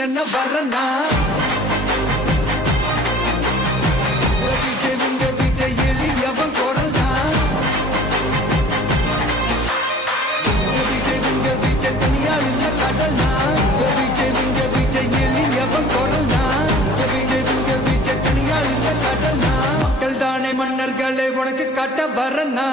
என்ன வரனா விஜய் உங்க விஜய் எளியவன் குரல் தான் விஜய் உங்க விஜய் தனியால் இல்ல கடல் தான் விஜய் உங்க விஜய் எளியவன் குரல் தான் விஜய் உங்க விஜய் தனியால் இல்ல கடல் தான் மக்கள் தானே மன்னர்களை உனக்கு காட்ட வரனா